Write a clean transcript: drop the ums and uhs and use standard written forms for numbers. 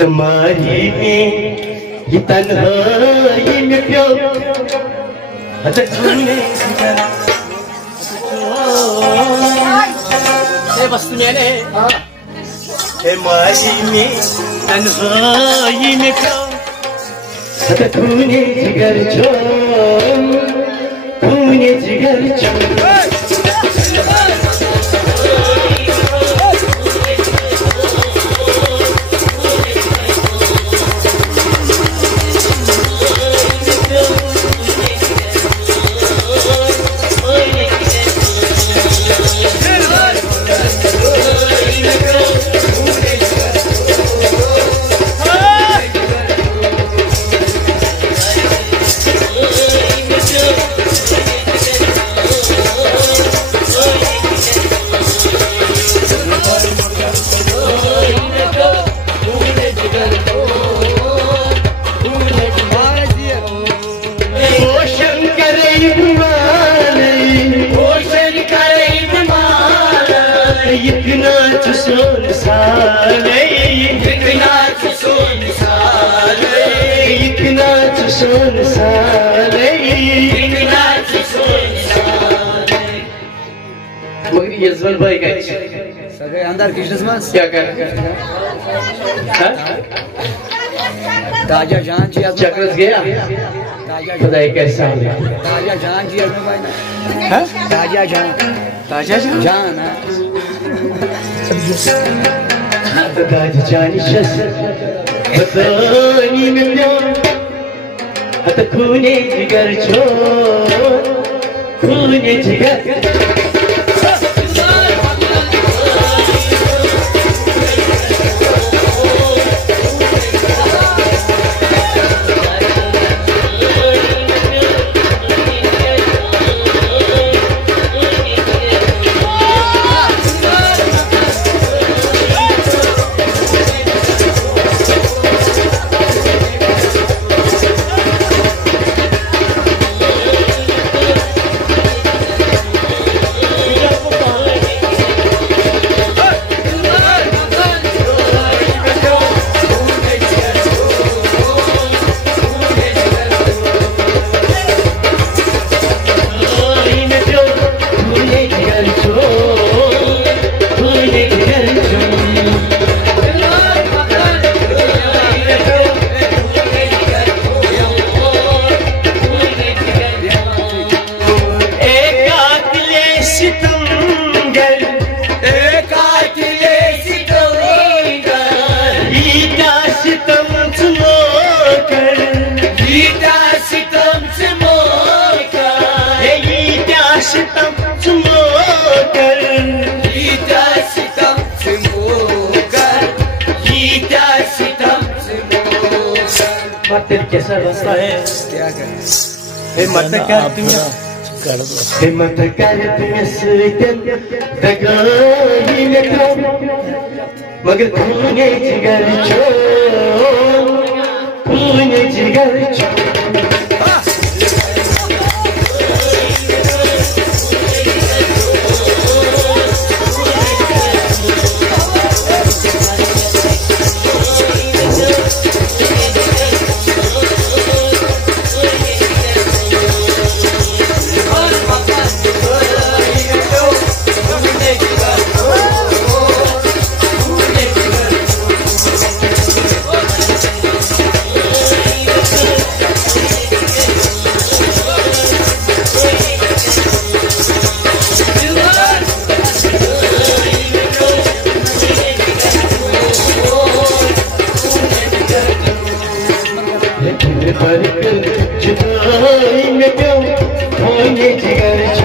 तुम्हारी में ये तन्हाई में प्यो बस मैंने तुम्हारी में तन्हाई में प्यो तूने जिगर छो तूने जिगर छो यजमान भाई का सगळे अंधार कृष्णस्मास क्या कर ताजा जान जी चक्रस गया ताजा खुदा कैसा ताजा जान जी अजमेर भाई ना ताजा जान जान ताजा जान शस बतानी में प्यो हत खूने जिगर छो खूने जिगर कैसा रास्ता है क्या कर हिम्मत कर तुम सजन दगाई में कम मगर खूने जिगर छो खूने जिगर छो में पियो होने जिगर